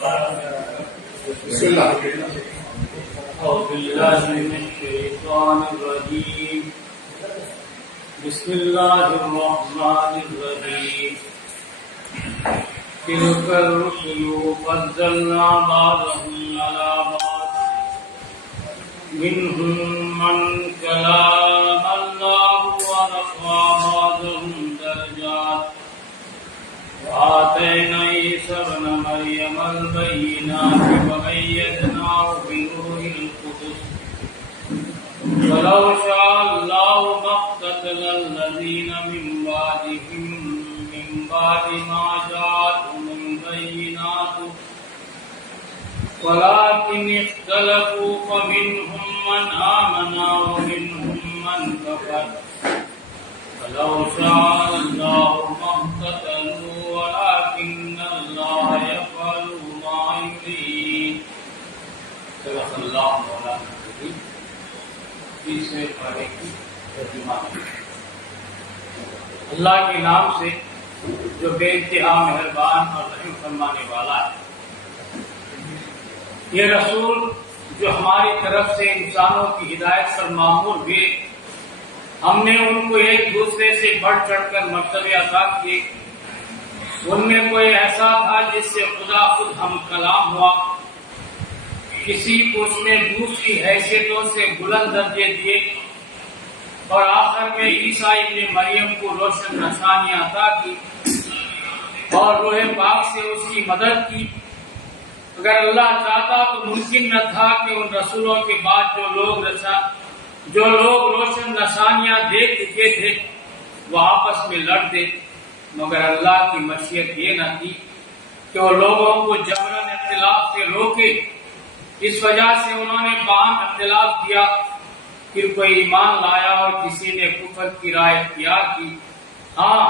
بسم اللہ. أعوذ بالله من الشيطان الرجيم. بسم الله الرحمن الرحيم. تلك الرسل فضلنا بعضهم على بعض منهم من كلم الله ورفع بعضهم درجات وآتينا عيسى ابن مريم البينات وأيدناه بروح القدس ولو شاء الله ما اقتتل الذين من بعد ما جاءتهم البينات ولكن اختلفوا فمنهم من آمن ومنهم من كفر ولو شاء الله ما اقتتلوا ولكن الله يفعل ما يريد. صدق اللہ مولانا العظیم. تیسرے پارے کی ترجمہ. اللہ کے نام سے جو بے انتہا مہربان اور رحم فرمانے والا ہے. یہ رسول جو ہماری طرف سے انسانوں کی ہدایت پر معمور ہوئے، ہم نے ان کو ایک دوسرے سے بڑھ چڑھ کر مرتبے عطا کیے. ان میں کوئی ایسا تھا جس سے خدا خود ہم کلام ہوا، کسی کو اس نے دوسری حیثیتوں سے بلند درجے دیے، اور آخر میں عیسیٰ ابن مریم کو روشن نشانیاں عطا کی اور روح پاک سے اس کی مدد کی. اگر اللہ چاہتا تو ممکن نہ تھا کہ ان رسولوں کے بعد جو لوگ روشن نشانیاں دیکھ چکے تھے وہ آپس میں لڑتے، مگر اللہ کی مشیت یہ نہ تھی کہ وہ لوگوں کو جبراً اختلاف سے روکے. اس وجہ سے انہوں نے باہم اختلاف کیا. پھر کوئی ایمان لایا اور کسی نے کفر کی رائے اختیار کی. ہاں،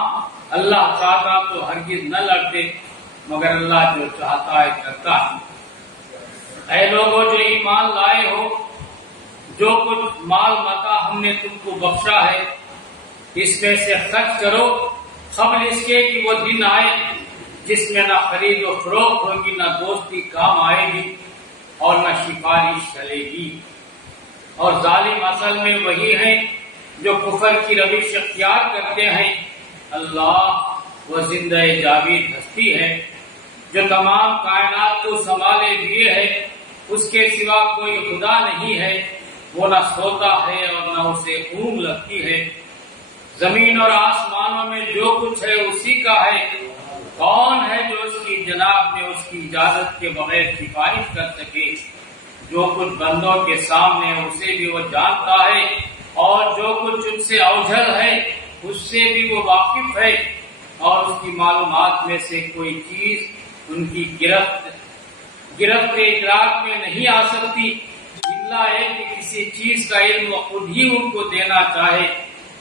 اللہ چاہتا تو ہرگز نہ لڑتے، مگر اللہ جو چاہتا ہے کرتا ہے. اے لوگوں جو ایمان لائے ہو، جو کچھ مال متا ہم نے تم کو بخشا ہے اس میں سے خرچ کرو قبل اس کے کہ وہ دن آئے جس میں نہ خرید و فروخت ہوگی، نہ دوستی کام آئے گی اور نہ سفارش چلے گی. اور ظالم اصل میں وہی ہیں جو کفر کی روش اختیار کرتے ہیں. اللہ وہ زندہ جاوید ہستی ہے جو تمام کائنات کو سنبھالے ہوئے ہے. اس کے سوا کوئی خدا نہیں ہے. وہ نہ سوتا ہے اور نہ اسے اونگ لگتی ہے. زمین اور آسمانوں میں جو کچھ ہے اسی کا ہے. کون ہے جو اس کی جناب میں اس کی اجازت کے بغیر سفارش کر سکے؟ جو کچھ بندوں کے سامنے ہے اسے بھی وہ جانتا ہے، اور جو کچھ ان سے اوجھل ہے اس سے بھی وہ واقف ہے. اور اس کی معلومات میں سے کوئی چیز ان کی گرفت ادراک میں نہیں آ سکتی الا ہے کہ کسی چیز کا علم وہ خود ہی ان کو دینا چاہے.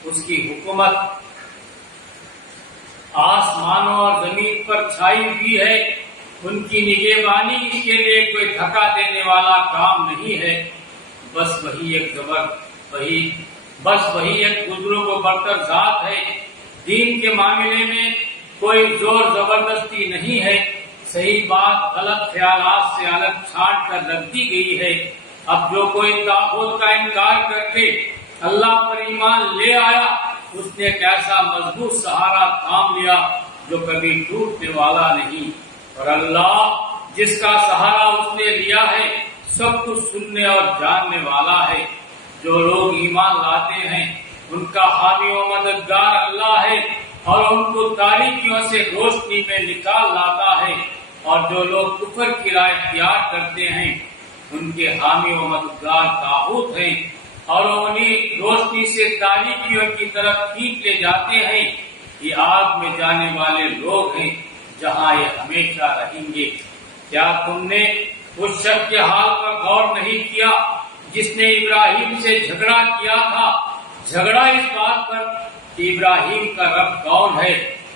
اس کی حکومت آسمانوں اور زمین پر چھائی ہوئی ہے. ان کی نگہبانی اس کے لیے کوئی تھکا دینے والا کام نہیں ہے. بس وہی ایک گزروں کو برتر ذات ہے. دین کے معاملے میں کوئی زور زبردستی نہیں ہے. صحیح بات غلط خیالات سے الگ چھانٹ کر رکھ دی گئی ہے. اب جو کوئی طاغوت کا انکار کر کے اللہ پر ایمان لے آیا اس نے ایک ایسا مضبوط سہارا تھام لیا جو کبھی ٹوٹنے والا نہیں. اور اللہ جس کا سہارا اس نے لیا ہے سب کچھ سننے اور جاننے والا ہے. جو لوگ ایمان لاتے ہیں ان کا حامی و مددگار اللہ ہے اور ان کو تاریکیوں سے روشنی میں نکال لاتا ہے. اور جو لوگ کفر کی رائے اختیار کرتے ہیں ان کے حامی و مددگار طاغوت ہیں اور انہیں روشنی سے تاریکیوں کی طرف کھینچ لے جاتے ہیں. یہ آگ میں جانے والے لوگ ہیں جہاں یہ ہمیشہ رہیں گے. کیا تم نے اس شخص کے حال پر غور نہیں کیا جس نے ابراہیم سے جھگڑا کیا تھا؟ جھگڑا اس بات پر کہ ابراہیم کا رب کون ہے،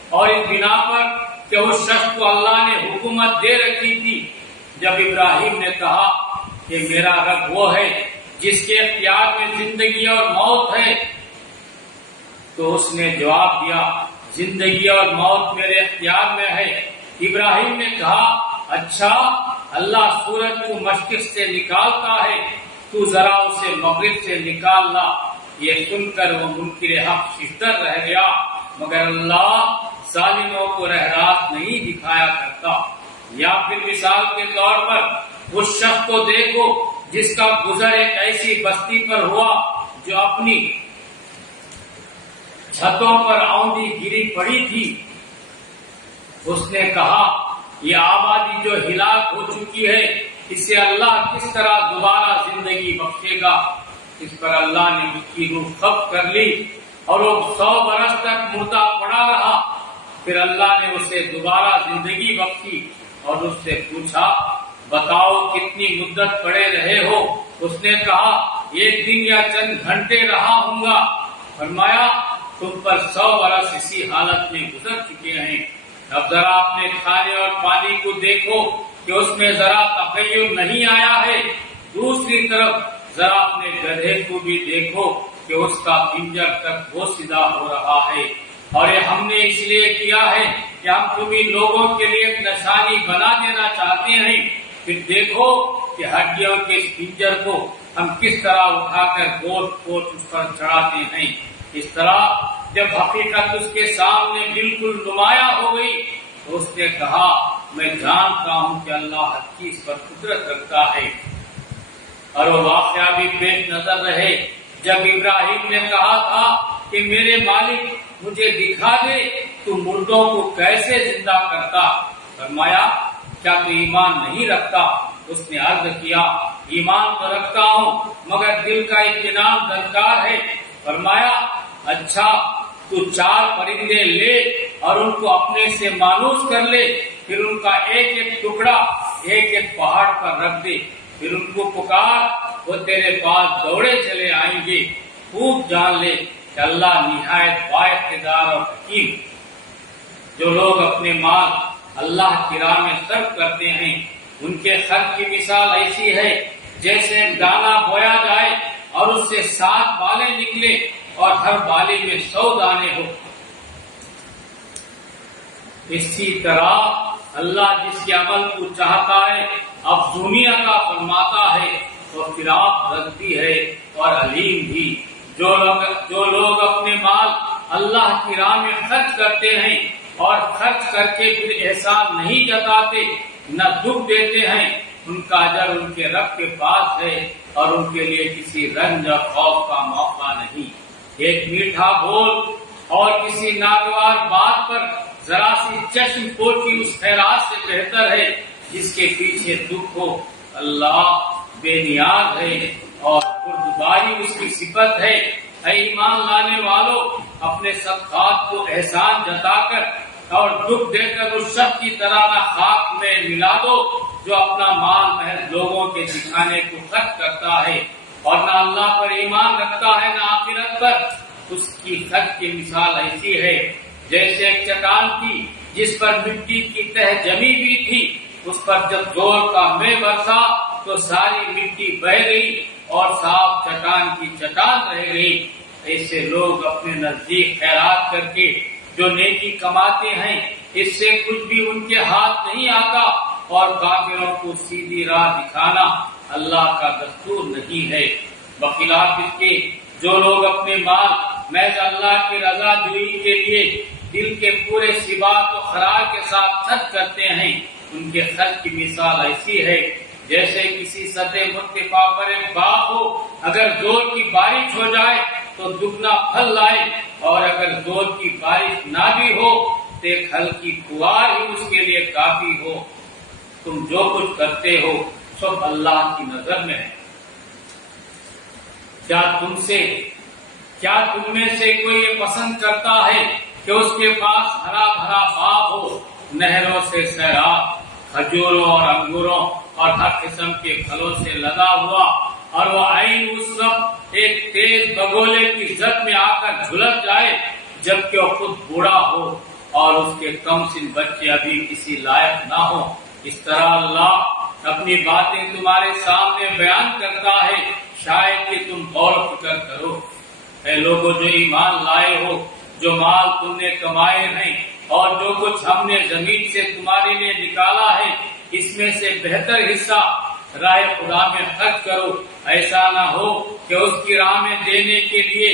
اور اس بنا پر کہ اس شخص کو اللہ نے حکومت دے رکھی تھی. جب ابراہیم نے کہا کہ میرا رب وہ ہے جس کے اختیار میں زندگی اور موت ہے، تو اس نے جواب دیا زندگی اور موت میرے اختیار میں ہے. ابراہیم نے کہا اچھا اللہ سورج کو مشرق سے نکالتا ہے، تو ذرا اسے مغرب سے نکال لا۔ یہ سن کر وہ منکر حق شدت رہ گیا، مگر اللہ ظالموں کو رہراست نہیں دکھایا کرتا۔ یا پھر مثال کے طور پر اس شخص کو دیکھو جس کا گزر ایک ایسی بستی پر ہوا جو اپنی چھتوں پر آؤندی گری پڑی تھی۔ اس نے کہا یہ آبادی جو ہلاک ہو چکی ہے اسے اللہ کس طرح دوبارہ زندگی بخشے گا؟ اس پر اللہ نے اس کی روح خفت کر لی اور وہ 100 برس تک مردہ پڑا رہا۔ پھر اللہ نے اسے دوبارہ زندگی بخشی اور اس سے پوچھا بتاؤ کتنی مدت پڑے رہے ہو؟ اس نے کہا 1 دن یا چند گھنٹے رہا ہوں گا۔ فرمایا تم پر 100 برس اسی حالت میں گزر چکے ہیں۔ اب ذرا اپنے کھانے اور پانی کو دیکھو کہ اس میں ذرا تغیر نہیں آیا ہے۔ دوسری طرف ذرا اپنے گدھے کو بھی دیکھو کہ اس کا پنجر تک وہ سیدھا ہو رہا ہے، اور یہ ہم نے اس لیے کیا ہے کہ ہم تمہیں لوگوں کے لیے ایک نشانی بنا دینا چاہتے ہیں۔ پھر دیکھو کہ ہڈیوں کے اس پنجر کو ہم کس طرح اٹھا کر گوشت گوشت اس پر چڑھاتے ہیں۔ اس طرح جب حقیقت اس کے سامنے بالکل نمایاں ہو گئی تو اس نے کہا میں جانتا ہوں کہ اللہ ہر چیز پر قدرت رکھتا ہے۔ اور وہ واقعہ بھی پیش نظر رہے جب ابراہیم نے کہا تھا کہ میرے مالک مجھے دکھا دے تو مردوں کو کیسے زندہ کرتا۔ فرمایا کیا تو ایمان نہیں رکھتا؟ اس نے عرض کیا ایمان تو رکھتا ہوں مگر دل کا اطمینان درکار ہے۔ فرمایا اچھا تو 4 پرندے لے اور ان کو اپنے سے مانوس کر لے، پھر ان کا ایک ایک ٹکڑا ایک ایک پہاڑ پر رکھ دے، پھر ان کو پکار، وہ تیرے پاس دوڑے چلے آئیں گے۔ خوب جان لے کہ اللہ نہایت بااقتدار اور حکیم۔ جو لوگ اپنے مال اللہ کی راہ میں صرف کرتے ہیں ان کے خرچ کی مثال ایسی ہے جیسے دانہ بویا جائے اور اس سے 7 بالیں نکلے اور ہر بالی میں 100 دانے ہو۔ اسی طرح اللہ جس کے عمل کو چاہتا ہے افزونی عطا فرماتا ہے اور پھر آپ رکھتی ہے اور علیم بھی۔ جو لوگ اپنے مال اللہ کی راہ میں خرچ کرتے ہیں اور خرچ کر کے پھر احسان نہیں جتاتے نہ دکھ دیتے ہیں ان کا اجر ان کے رب کے پاس ہے اور ان کے لیے کسی رنج اور خوف کا موقع نہیں۔ ایک میٹھا بول اور کسی ناگوار بات پر ذرا سی چشم پوشی اس خیرات سے بہتر ہے جس کے پیچھے دکھ ہو۔ اللہ بے نیاز ہے اور بردباری اس کی صفت ہے۔ اے ایمان لانے والوں اپنے صدقات کو احسان جتا کر اور دکھ دے کر اس شخص کی طرح نہ خاک میں ملا دو جو اپنا مال محض لوگوں کے دکھانے کو خرچ کرتا ہے اور نہ اللہ پر ایمان رکھتا ہے نہ آخرت پر۔ اس کی خرچ کی مثال ایسی ہے جیسے ایک چٹان تھی جس پر مٹی کی تہ جمی ہوئی تھی، اس پر جب زور کا مے برسا تو ساری مٹی بہہ گئی اور صاف چٹان کی چٹان رہ گئی۔ ایسے لوگ اپنے نزدیک خیرات کر کے جو نیکی کماتے ہیں اس سے کچھ بھی ان کے ہاتھ نہیں آتا، اور کافروں کو سیدھی راہ دکھانا اللہ کا دستور نہیں ہے۔ بخلاف اس کے جو لوگ اپنے مال محض اللہ کی رضا جوئی کے لیے دل کے پورے صبات و خرار کے ساتھ خرچ کرتے ہیں ان کے خرچ کی مثال ایسی ہے جیسے کسی سطح مرتفع پر ایک باغ ہو، اگر زور کی بارش ہو جائے تو دگنا پھل لائے، اور اگر زور کی بارش نہ بھی ہو تو ایک ہلکی فوار ہی اس کے لیے کافی ہو۔ تم جو کچھ کرتے ہو سب اللہ کی نظر میں ہے۔ کیا تم میں سے کوئی یہ پسند کرتا ہے کہ اس کے پاس ہرا بھرا باغ ہو، نہروں سے سیراب، کھجوروں اور انگوروں اور ہر قسم کے پھلوں سے لدا ہوا، اور وہ عین اس وقت ایک تیز بگولے کی زد میں آ کر جھلس جائے جبکہ وہ خود بوڑھا ہو اور اس کے کم سن بچے ابھی کسی لائق نہ ہو؟ اس طرح اللہ اپنی باتیں تمہارے سامنے بیان کرتا ہے، شاید کہ تم غور و فکر کرو۔ اے لوگوں جو ایمان لائے ہو، جو مال تم نے کمائے ہیں اور جو کچھ ہم نے زمین سے تمہارے لیے نکالا ہے اس میں سے بہتر حصہ راہ خدا میں خرچ کرو، ایسا نہ ہو کہ اس کی راہ میں دینے کے لیے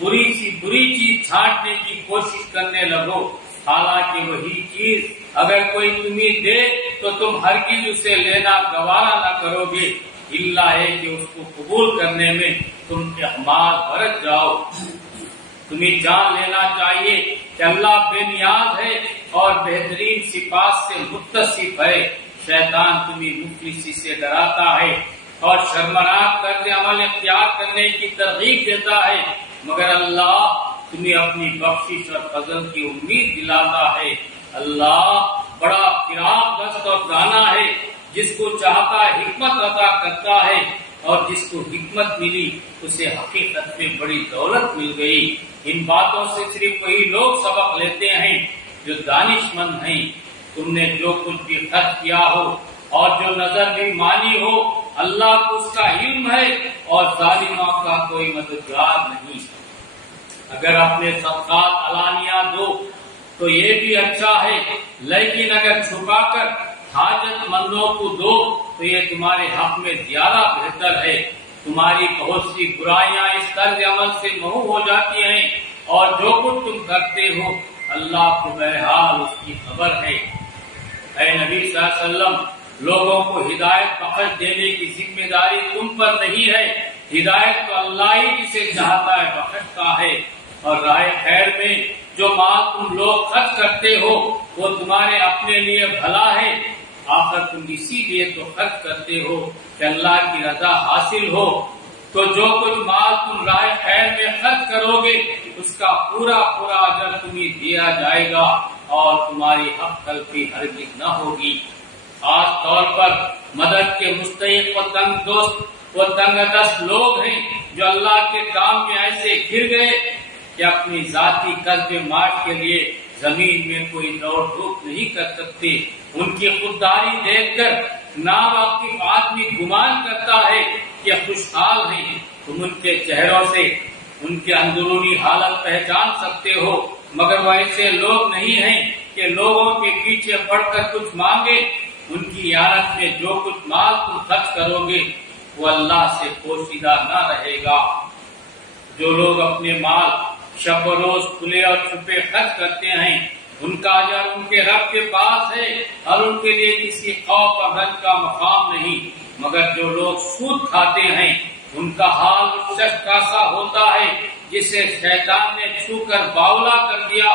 بری سی بری چیز چھانٹنے کی کوشش کرنے لگو، حالانکہ وہی چیز اگر کوئی تمہیں دے تو تم ہرگز اسے لینا گوارا نہ کرو گے، الا ہے کہ اس کو قبول کرنے میں تم احمال برت جاؤ۔ تمہیں جان لینا چاہیے کہ اللہ بے نیاز ہے اور بہترین صفات سے متصف ہے۔ شیطان تمہیں مفلسی سے ڈراتا ہے اور شرمناک طرز عمل اختیار کرنے کی ترغیب دیتا ہے، مگر اللہ تمہیں اپنی بخشش اور فضل کی امید دلاتا ہے۔ اللہ بڑا فراق دست اور دانا ہے، جس کو چاہتا حکمت عطا کرتا ہے، اور جس کو حکمت ملی اسے حقیقت میں بڑی دولت مل گئی۔ ان باتوں سے صرف وہی لوگ سبق لیتے ہیں جو دانش مند ہیں۔ تم نے جو کچھ بھی خرچ کیا ہو اور جو نظر بھی مانی ہو، اللہ کو اس کا علم ہے اور ظالموں کا کوئی مددگار نہیں۔ اگر اپنے صدقات علانیہ دو تو یہ بھی اچھا ہے، لیکن اگر چھپا کر حاجت مندوں کو دو تو یہ تمہارے حق میں زیادہ بہتر ہے۔ تمہاری بہت سی برائیاں اس طرز عمل سے محو ہو جاتی ہیں، اور جو کچھ تم کرتے ہو اللہ کو بہرحال اس کی خبر ہے۔ اے نبی صلی اللہ علیہ وسلم، لوگوں کو ہدایت بخش دینے کی ذمہ داری تم پر نہیں ہے، ہدایت تو اللہ ہی جسے چاہتا ہے بخشتا ہے۔ اور راہ خیر میں جو مال تم لوگ خرچ کرتے ہو وہ تمہارے اپنے لیے بھلا ہے، آخر تم اسی لیے تو خرچ کرتے ہو کہ اللہ کی رضا حاصل ہو۔ تو جو کچھ مال تم راہ خیر میں خرچ کرو گے اس کا پورا پورا اجر تمہیں دیا جائے گا، اور تمہاری حق تلفی ہرگز نہ ہوگی۔ خاص طور پر مدد کے مستحق و تنگ دست لوگ ہیں جو اللہ کے کام میں ایسے گر گئے کہ اپنی ذاتی قصب معاش کے لیے زمین میں کوئی دوڑ دھوپ نہیں کر سکتے۔ ان کی خودداری دیکھ کر ناواقف آدمی گمان کرتا ہے کہ خوشحال ہیں۔ تم ان کے چہروں سے ان کی اندرونی حالت پہچان سکتے ہو، مگر وہ ایسے لوگ نہیں ہیں کہ لوگوں کے پیچھے پڑ کر کچھ مانگے۔ ان کی عادت میں جو کچھ مال تم خرچ کرو گے وہ اللہ سے پوشیدہ نہ رہے گا۔ جو لوگ اپنے مال شب و روز کھلے اور چھپے خرچ کرتے ہیں ان کا اجر ان کے رب کے پاس ہے، اور ان کے لیے کسی خوف اور رنج کا مقام نہیں۔ مگر جو لوگ سود کھاتے ہیں ان کا حال اس شخص کا سا ہوتا ہے جسے شیطان نے چھو کر باولا کر دیا،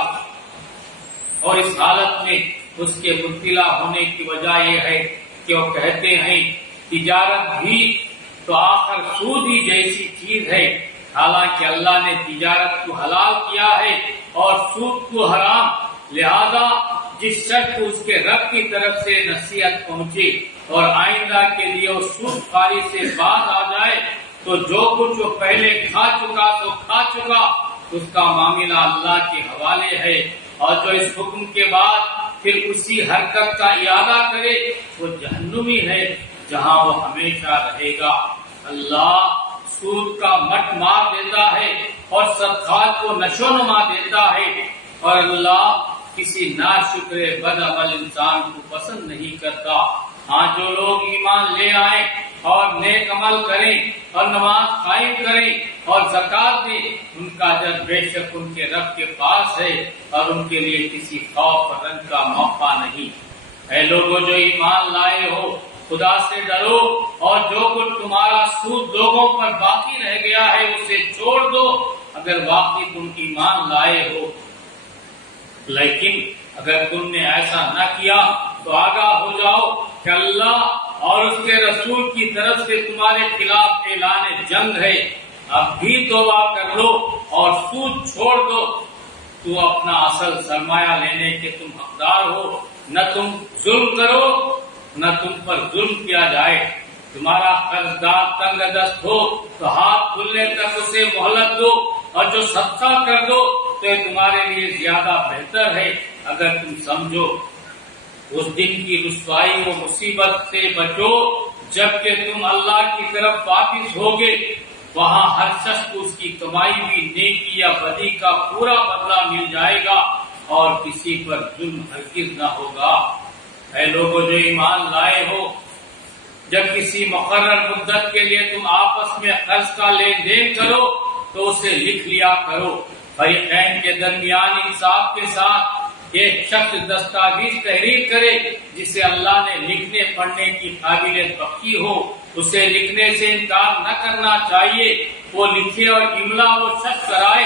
اور اس حالت میں اس کے مبتلا ہونے کی وجہ یہ ہے کہ وہ کہتے ہیں تجارت بھی تو آخر سود ہی جیسی چیز ہے، حالانکہ اللہ نے تجارت کو حلال کیا ہے اور سود کو حرام۔ لہذا جس شخص کو اس کے رب کی طرف سے نصیحت پہنچے اور آئندہ کے لیے وہ سود خواری سے باز آ جائے تو جو کچھ وہ پہلے کھا چکا تو کھا چکا، اس کا معاملہ اللہ کے حوالے ہے، اور جو اس حکم کے بعد پھر اسی حرکت کا اعادہ کرے وہ جہنمی ہے، جہاں وہ ہمیشہ رہے گا۔ اللہ سود کا مٹ مار دیتا ہے اور صدقات کو نشو نما دیتا ہے، اور اللہ کسی ناشکر بد عمل انسان کو پسند نہیں کرتا۔ ہاں جو لوگ ایمان لے آئیں اور نیک عمل کریں اور نماز قائم کریں اور زکات دیں ان کا اجر بے شک ان کے رب کے پاس ہے، اور ان کے لیے کسی خوف اور رنج کا موقع نہیں۔ اے لوگوں جو ایمان لائے ہو، خدا سے ڈرو، اور جو کچھ تمہارا سود لوگوں پر باقی رہ گیا ہے اسے چھوڑ دو اگر واقعی تم ایمان لائے ہو۔ لیکن اگر تم نے ایسا نہ کیا تو آگاہ ہو جاؤ کہ اللہ اور اس کے رسول کی طرف سے تمہارے خلاف اعلان جنگ ہے۔ اب بھی توبہ کر لو اور سود چھوڑ دو، تو اپنا اصل سرمایہ لینے کے تم حقدار ہو۔ نہ تم ظلم کرو نہ تم پر ظلم کیا جائے۔ تمہارا قرضدار تنگ دست ہو تو ہاتھ کھلنے تک اسے مہلت دو، اور جو صدقہ کر دو تو یہ تمہارے لیے زیادہ بہتر ہے اگر تم سمجھو۔ اس دن کی رسوائی و مصیبت سے بچو جبکہ تم اللہ کی طرف واپس ہوگے، وہاں ہر شخص کو اس کی کمائی ہوئی نیکی یا بدی کا پورا بدلہ مل جائے گا، اور کسی پر ظلم ہرگز نہ ہوگا۔ اے لوگوں جو ایمان لائے ہو، جب کسی مقرر مدت کے لیے تم آپس میں قرض کا لین دین کرو تو اسے لکھ لیا کرو۔ فریقین کے درمیان انصاف کے ساتھ ایک شخص دستاویز تحریر کرے جسے اللہ نے لکھنے پڑھنے کی قابلیت بخشی ہو، اسے لکھنے سے انکار نہ کرنا چاہیے۔ وہ لکھے اور املا وہ شخص کرائے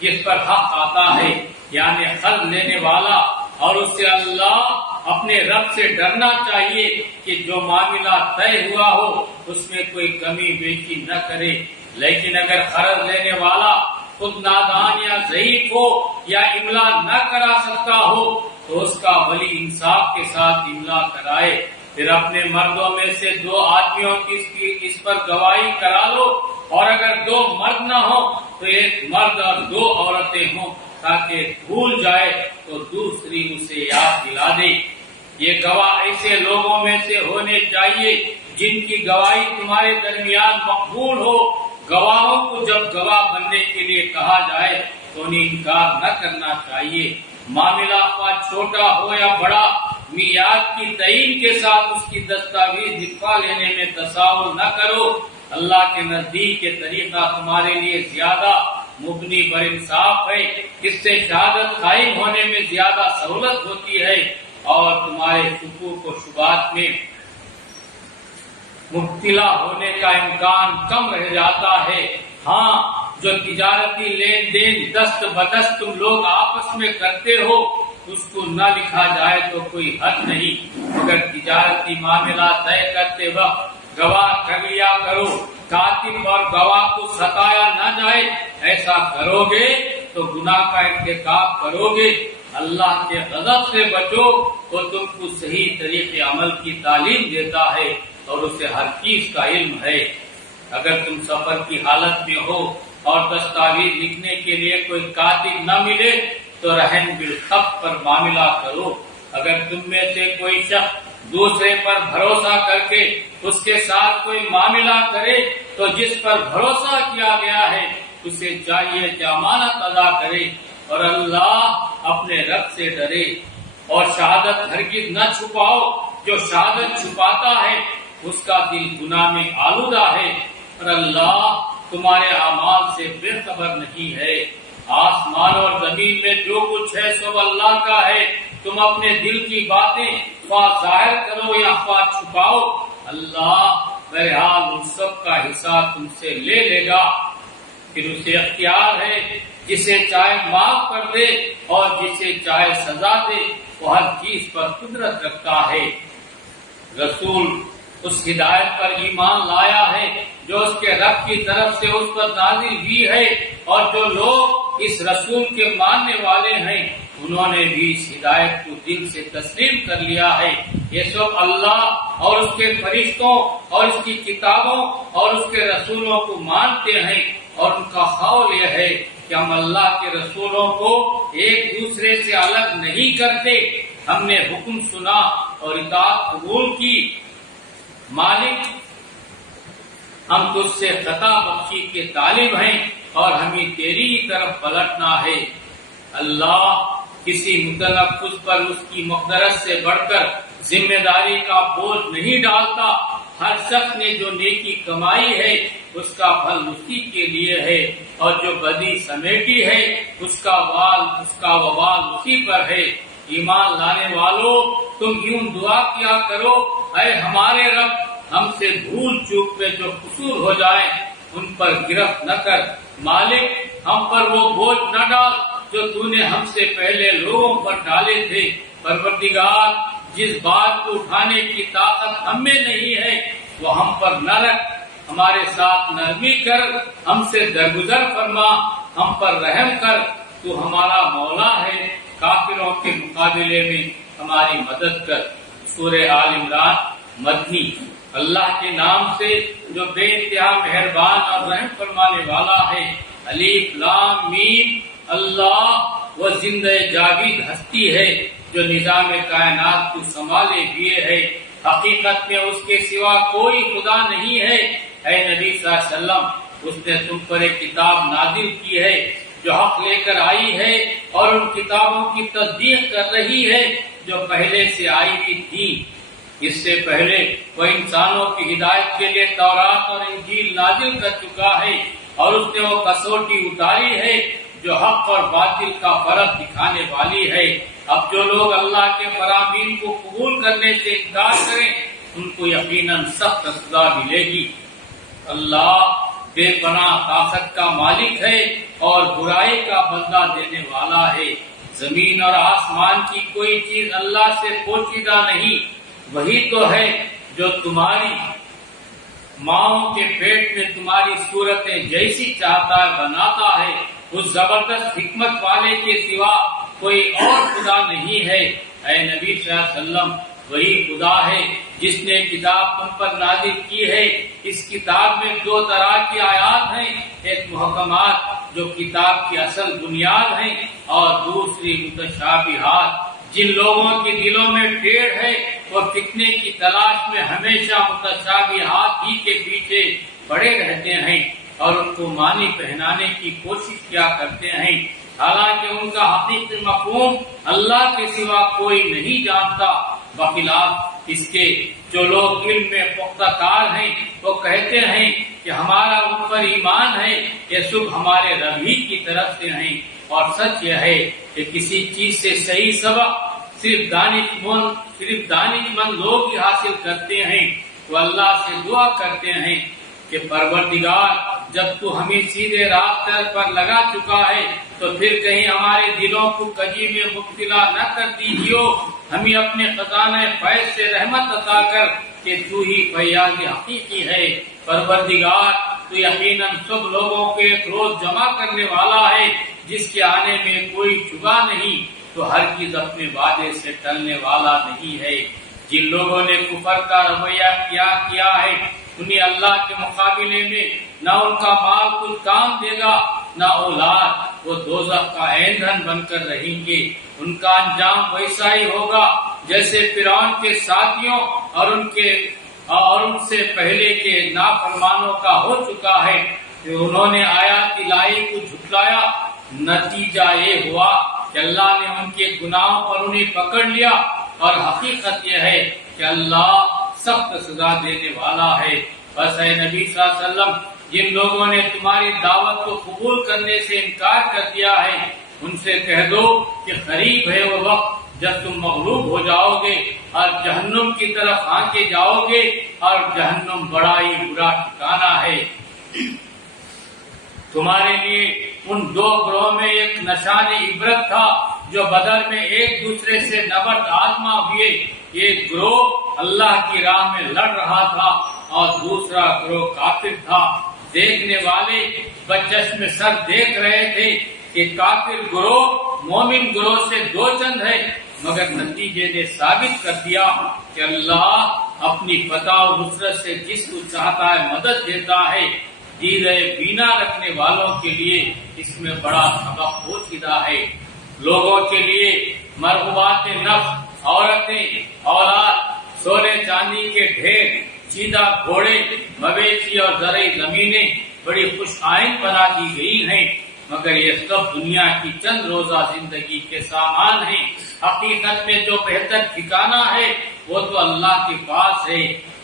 جس پر حق آتا ہے، یعنی قرض لینے والا، اور اس سے اللہ اپنے رب سے ڈرنا چاہیے کہ جو معاملہ طے ہوا ہو اس میں کوئی کمی بیشی نہ کرے۔ لیکن اگر قرض لینے والا خود نادان یا ضعیف ہو یا املا نہ کرا سکتا ہو تو اس کا ولی انصاف کے ساتھ املا کرائے، پھر اپنے مردوں میں سے 2 آدمیوں کی اس پر گواہی کرا لو، اور اگر 2 مرد نہ ہو تو 1 مرد اور 2 عورتیں ہوں، تاکہ بھول جائے تو دوسری اسے یاد دلا دے۔ یہ گواہ ایسے لوگوں میں سے ہونے چاہیے جن کی گواہی تمہارے درمیان مقبول ہو۔ گواہوں کو جب گواہ بننے کے لیے کہا جائے تو انہیں انکار نہ کرنا چاہیے۔ معاملہ خواہ چھوٹا ہو یا بڑا، میعاد کی تعین کے ساتھ اس کی دستاویز لکھوا لینے میں تساہل نہ کرو۔ اللہ کے نزدیک یہ طریقہ تمہارے لیے زیادہ مبنی بر انصاف ہے، اس سے شہادت قائم ہونے میں زیادہ سہولت ہوتی ہے اور تمہارے شکوک و شبہات میں مبتلا ہونے کا امکان کم رہ جاتا ہے۔ ہاں، جو تجارتی لین دین دست بدست تم لوگ آپس میں کرتے ہو اس کو نہ لکھا جائے تو کوئی حد نہیں، مگر تجارتی معاملہ طے کرتے وقت گواہ کر لیا کرو۔ کاتب اور گواہ کو ستایا نہ جائے، ایسا کرو گے تو گناہ کا ارتکاب کرو گے۔ اللہ کے غضب سے بچو، وہ تم کو صحیح طریقے عمل کی تعلیم دیتا ہے اور اسے ہر چیز کا علم ہے۔ اگر تم سفر کی حالت میں ہو اور دستاویز لکھنے کے لیے کوئی کاتب نہ ملے تو رہن بالخط پر معاملہ کرو۔ اگر تم میں سے کوئی شخص دوسرے پر بھروسہ کر کے اس کے ساتھ کوئی معاملہ کرے تو جس پر بھروسہ کیا گیا ہے اسے چاہیے کہ امانت ادا کرے اور اللہ اپنے رب سے ڈرے، اور شہادت ہرگز نہ چھپاؤ۔ جو شہادت چھپاتا ہے اس کا دل گناہ میں آلودہ ہے، اور اللہ تمہارے اعمال سے بے خبر نہیں ہے۔ آسمان اور زمین میں جو کچھ ہے سب اللہ کا ہے۔ تم اپنے دل کی باتیں خواہ ظاہر کرو یا خواہ چھپاؤ، اللہ بہرحال ان سب کا حساب تم سے لے لے گا۔ پھر اسے اختیار ہے جسے چاہے معاف کر دے اور جسے چاہے سزا دے، وہ ہر چیز پر قدرت رکھتا ہے۔ رسول اس ہدایت پر ایمان لایا ہے جو اس کے رب کی طرف سے اس پر نازل ہوئی ہے، اور جو لوگ اس رسول کے ماننے والے ہیں انہوں نے بھی اس ہدایت کو دل سے تسلیم کر لیا ہے۔ یہ سب اللہ اور اس کے فرشتوں اور اس کی کتابوں اور اس کے رسولوں کو مانتے ہیں، اور ان کا قول یہ ہے کہ ہم اللہ کے رسولوں کو ایک دوسرے سے الگ نہیں کرتے۔ ہم نے حکم سنا اور اطاعت قبول کی۔ مالک، ہم تجھ سے خطا بخشی کے طالب ہیں اور ہمیں تیری ہی طرف پلٹنا ہے۔ اللہ کسی متنفذ پر اس کی مقدرت سے بڑھ کر ذمہ داری کا بوجھ نہیں ڈالتا۔ ہر شخص نے جو نیکی کمائی ہے اس کا پھل اسی کے لیے ہے، اور جو بدی سمیٹی ہے اس کا وبال اسی پر ہے۔ ایمان لانے والوں، تم یوں دعا کیا کرو، اے ہمارے رب، ہم سے بھول چوک میں جو قصور ہو جائے ان پر گرفت نہ کر۔ مالک، ہم پر وہ بوجھ نہ ڈال جو تو نے ہم سے پہلے لوگوں پر ڈالے تھے۔ پروردگار، جس بات کو اٹھانے کی طاقت ہم میں نہیں ہے وہ ہم پر نہ رکھ، ہمارے ساتھ نرمی کر، ہم سے درگزر فرما، ہم پر رحم کر، تو ہمارا مولا ہے، کافروں کے مقابلے میں ہماری مدد کر۔ سورہ آل عمران مدنی۔ اللہ کے نام سے جو بے انتہا مہربان اور رحم فرمانے والا ہے۔ الف لام میم۔ اللہ وہ زندہ جاوید ہستی ہے جو نظام کائنات کو سنبھالے ہوئے ہے۔ حقیقت میں اس کے سوا کوئی خدا نہیں ہے۔ اے نبی صلی اللہ علیہ وسلم، اس نے تم پر ایک کتاب نازل کی ہے جو حق لے کر آئی ہے اور ان کتابوں کی تصدیق کر رہی ہے جو پہلے سے آئی بھی تھی۔ اس سے پہلے وہ انسانوں کی ہدایت کے لیے تورات اور انجیل نازل کر چکا ہے اور اس نے وہ کسوٹی اتاری ہے جو حق اور باطل کا فرق دکھانے والی ہے۔ اب جو لوگ اللہ کے فرامین کو قبول کرنے سے انکار کریں ان کو یقیناً سخت سزا ملے گی۔ اللہ بے پناہ طاقت کا مالک ہے اور برائی کا بدلہ دینے والا ہے۔ زمین اور آسمان کی کوئی چیز اللہ سے پوشیدہ نہیں، وہی تو ہے جو تمہاری ماؤں کے پیٹ میں تمہاری صورتیں جیسی چاہتا ہے بناتا ہے۔ اس زبردست حکمت والے کے سوا کوئی اور خدا نہیں ہے۔ اے نبی صلی اللہ علیہ وسلم، وہی خدا ہے جس نے کتاب تم پر نازل کی ہے۔ اس کتاب میں دو طرح کی آیات ہیں، ایک محکمات جو کتاب کی اصل بنیاد ہیں اور دوسری متشابہات۔ جن لوگوں کے دلوں میں ٹیڑھ ہے وہ فتنے کی تلاش میں ہمیشہ متشابہات ہی کے پیچھے پڑے رہتے ہیں اور ان کو معنی پہنانے کی کوشش کیا کرتے ہیں، حالانکہ ان کا حقیقی مفہوم اللہ کے سوا کوئی نہیں جانتا۔ بخلاف اس کے جو لوگ علم میں پختہ کار ہیں وہ کہتے ہیں کہ ہمارا ان پر ایمان ہے، یہ سب ہمارے رب ہی کی طرف سے ہیں، اور سچ یہ ہے کہ کسی چیز سے صحیح سبق صرف دانش مند لوگ ہی حاصل کرتے ہیں۔ وہ اللہ سے دعا کرتے ہیں کہ پروردگار، جب تو ہمیں سیدھے راستے پر لگا چکا ہے تو پھر کہیں ہمارے دلوں کو کجی میں مبتلا نہ کر دیجیو، ہمیں اپنے خزانہ فیض سے رحمت عطا کر کہ تو ہی فیاض حقیقی ہے۔ پروردگار، تو یقیناً سب لوگوں کو ایک روز جمع کرنے والا ہے جس کے آنے میں کوئی شبہ نہیں، تو ہر چیز اپنے وعدے سے ٹلنے والا نہیں ہے۔ جن لوگوں نے کفر کا رویہ کیا ہے انہیں اللہ کے مقابلے میں نہ ان کا مال کچھ کام دے گا نہ اولاد، وہ دوزخ کا ایندھن بن کر رہیں گے۔ ان کا انجام ویسا ہی ہوگا جیسے فرعون کے ساتھیوں اور ان سے پہلے کے نافرمانوں کا ہو چکا ہے کہ انہوں نے آیات الہی کو جھٹلایا۔ نتیجہ یہ ہوا کہ اللہ نے ان کے گناہوں پر انہیں پکڑ لیا، اور حقیقت یہ ہے کہ اللہ سخت سزا دینے والا ہے۔ بس اے نبی صلی اللہ علیہ وسلم، جن لوگوں نے تمہاری دعوت کو قبول کرنے سے انکار کر دیا ہے ان سے کہہ دو کہ قریب ہے وہ وقت جب تم مغلوب ہو جاؤ گے اور جہنم کی طرف آنکے جاؤ گے، اور جہنم بڑا ہی برا ٹھکانہ ہے۔ تمہارے لیے ان دو گروہ میں ایک نشان عبرت تھا جو بدر میں ایک دوسرے سے نبرد آزما ہوئے۔ ایک گروہ اللہ کی راہ میں لڑ رہا تھا اور دوسرا گروہ کافر تھا۔ دیکھنے والے بچشم سر دیکھ رہے تھے کہ کافر گروہ مومن گروہ سے دو چند ہے، مگر نتیجے نے ثابت کر دیا کہ اللہ اپنی فتح و نصرت سے جس کو چاہتا ہے مدد دیتا ہے۔ دیدہ بینا رکھنے والوں کے لیے اس میں بڑا سبق پوشیدہ ہے۔ لوگوں کے لیے مرغوبات نفس، عورتیں، اولاد، سونے چاندی کے ڈھیر، چیدہ گھوڑے، مویشی اور زرعی زمینیں بڑی خوش آئند بنا دی گئی ہیں، مگر یہ سب دنیا کی چند روزہ زندگی کے سامان ہیں۔ حقیقت میں جو بہتر ٹھکانہ ہے وہ تو اللہ کے پاس ہے۔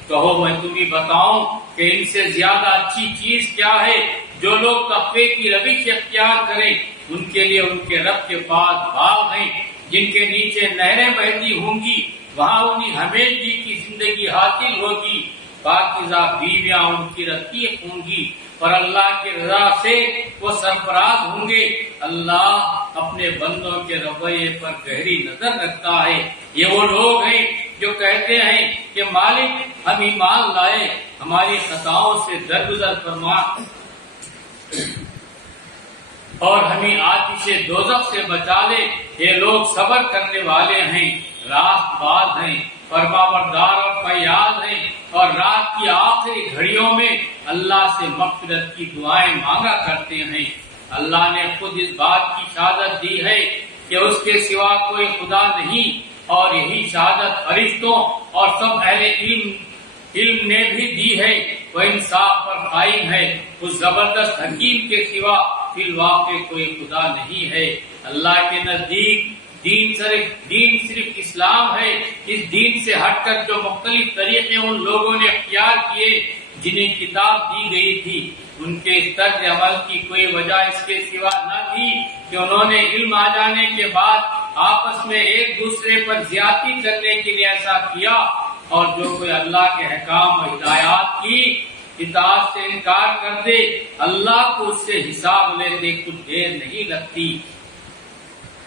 کہو میں تمہیں بتاؤں کہ ان سے زیادہ اچھی چیز کیا ہے؟ جو لوگ تقوی کی روش اختیار کریں ان کے لیے ان کے رب کے پاس باغ ہیں جن کے نیچے نہریں بہتی ہوں گی، وہاں انہیں ہمیشگی کی زندگی حاصل ہوگی، پاکیزہ بیویاں ان کی رفیق ہوں گی، اور اللہ کی رضا سے وہ سرفراز ہوں گے۔ اللہ اپنے بندوں کے رویے پر گہری نظر رکھتا ہے۔ یہ وہ لوگ ہیں جو کہتے ہیں کہ مالک ہم ایمان لائے، ہماری خطاؤں سے درگزر فرما اور ہمیں آتش دوزخ سے بچا لے۔ یہ لوگ صبر کرنے والے ہیں، راست باز ہیں، فرمانبردار اور فیاض ہیں، اور رات کی آخری گھڑیوں میں اللہ سے مغفرت کی دعائیں مانگا کرتے ہیں۔ اللہ نے خود اس بات کی شہادت دی ہے کہ اس کے سوا کوئی خدا نہیں، اور یہی شہادت فرشتوں اور سب اہل علم نے بھی دی ہے۔ وہ انصاف پر قائم ہے، اس زبردست حکیم کے سوا فی الواقع کوئی خدا نہیں ہے۔ اللہ کے نزدیک دین صرف اسلام ہے۔ اس دین سے ہٹ کر جو مختلف طریقے ان لوگوں نے اختیار کیے جنہیں کتاب دی گئی تھی، ان کے اس طرز عمل کی کوئی وجہ اس کے سوا نہ تھی کہ انہوں نے علم آ جانے کے بعد آپس میں ایک دوسرے پر زیادتی کرنے کے لیے ایسا کیا، اور جو کوئی اللہ کے احکام اور ہدایات کی اطاعت سے انکار کر دے، اللہ کو اس سے حساب لیتے کچھ دیر نہیں لگتی۔